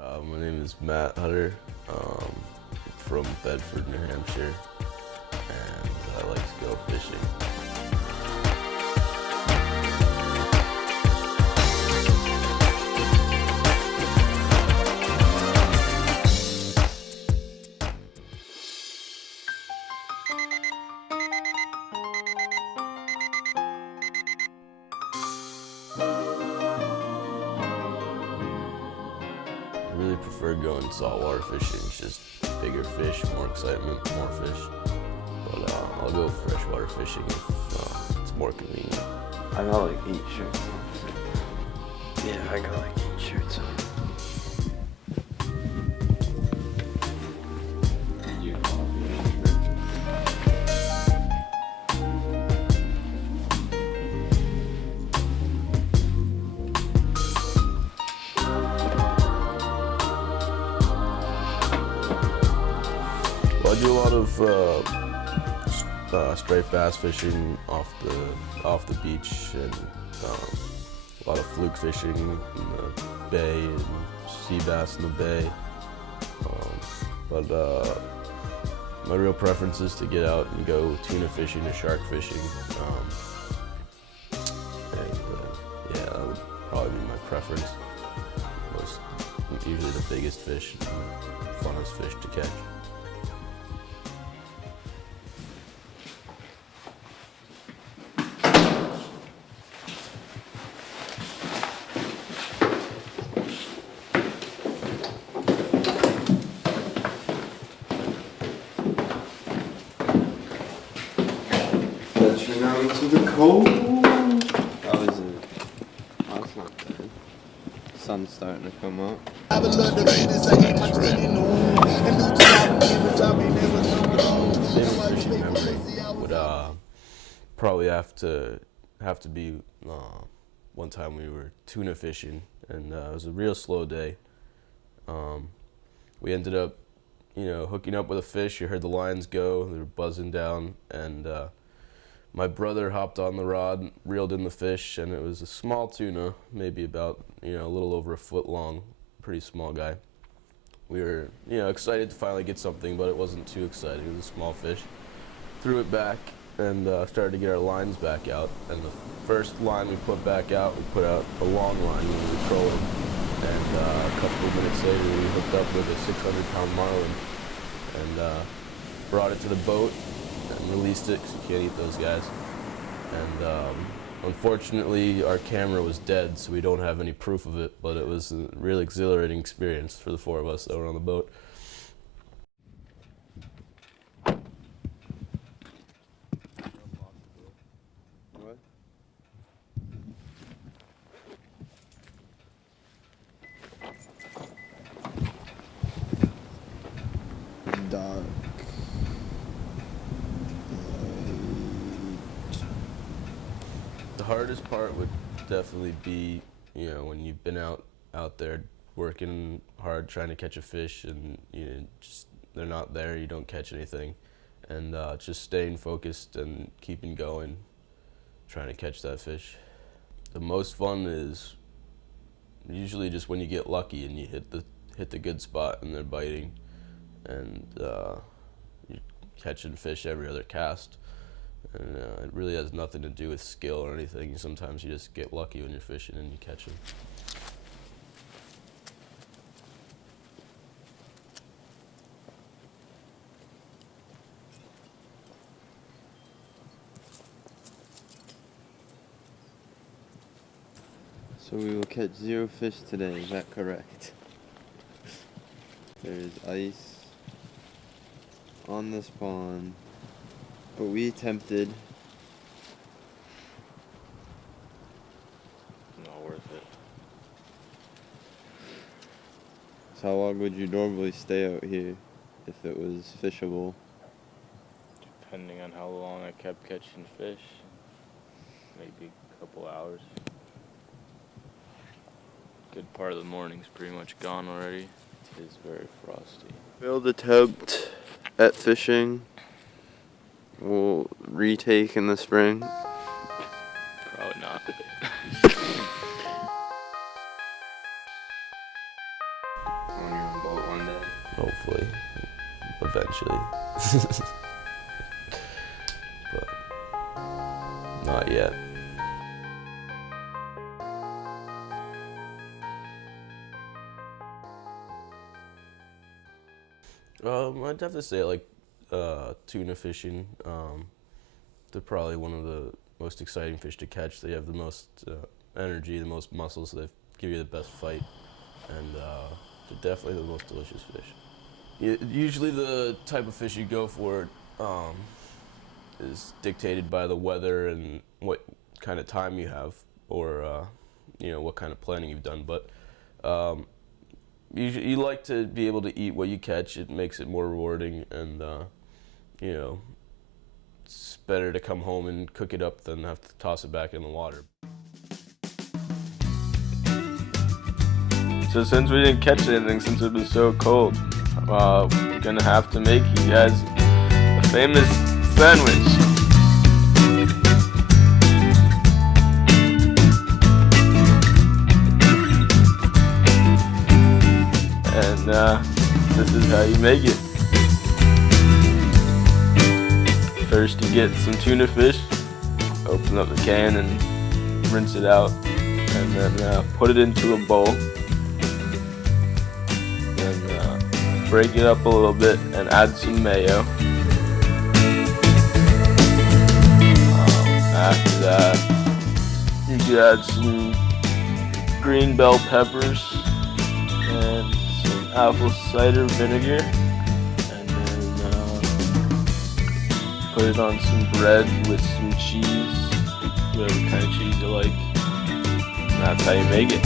My name is Matt Hutter, from Bedford, New Hampshire, and I like to go fishing. I really prefer going saltwater fishing. It's just bigger fish, more excitement, more fish. But I'll go freshwater fishing if it's more convenient. I got like 8 shirts on. Yeah, I got like 8 shirts on. I do a lot of striped bass fishing off the beach, and a lot of fluke fishing in the bay and sea bass in the bay. But my real preference is to get out and go tuna fishing or shark fishing. Yeah, that would probably be my preference. Usually the biggest fish, funnest fish to catch. Venturing out into the cold. How is it? Oh, it's not bad. Sun's starting to come up. Fishing memory would probably have to be one time we were tuna fishing, and it was a real slow day. We ended up, hooking up with a fish. You heard the lines go; they were buzzing down, and my brother hopped on the rod, reeled in the fish, and it was a small tuna, maybe about a little over a foot long, pretty small guy. We were excited to finally get something, but it wasn't too exciting. It was a small fish. Threw it back and started to get our lines back out. And the first line we put back out, we put out a long line when we were trolling. And a couple of minutes later, we hooked up with a 600-pound marlin and brought it to the boat and released it, because you can't eat those guys. And unfortunately, our camera was dead, so we don't have any proof of it, but it was a really exhilarating experience for the 4 of us that were on the boat. What? Dark. The hardest part would definitely be, when you've been out there working hard trying to catch a fish, and just they're not there, you don't catch anything, and just staying focused and keeping going, trying to catch that fish. The most fun is usually just when you get lucky and you hit the good spot and they're biting, and you're catching fish every other cast. And it really has nothing to do with skill or anything. Sometimes you just get lucky when you're fishing and you catch them. So we will catch 0 fish today, is that correct? There is ice on this pond, but we attempted. Not worth it. So how long would you normally stay out here if it was fishable? Depending on how long I kept catching fish, maybe a couple hours. Good part of the morning's pretty much gone already. It is very frosty. Failed attempt at fishing. We'll retake in the spring. Probably not. on your own boat one day? Hopefully, eventually. But not yet. I'd have to say like tuna fishing. They're probably one of the most exciting fish to catch. They have the most energy, the most muscles, so they give you the best fight, and they're definitely the most delicious fish. Usually the type of fish you go for is dictated by the weather and what kind of time you have, or what kind of planning you've done. But you like to be able to eat what you catch. It makes it more rewarding, and it's better to come home and cook it up than have to toss it back in the water. So since we didn't catch anything since it was so cold, we're gonna have to make you guys a famous sandwich. And this is how you make it. First you get some tuna fish, open up the can and rinse it out, and then put it into a bowl. Then break it up a little bit and add some mayo. After that, you can add some green bell peppers and some apple cider vinegar, and then put it on some bread with some cheese, whatever kind of cheese you like. And that's how you make it.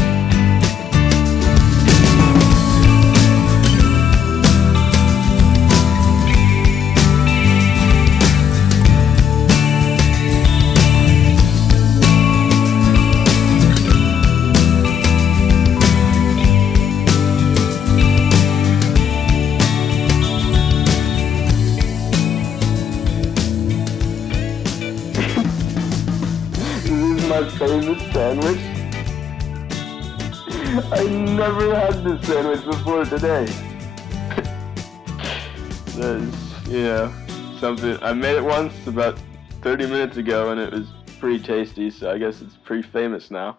My favorite sandwich. I never had this sandwich before today. There's, something. I made it once about 30 minutes ago and it was pretty tasty, so I guess it's pretty famous now.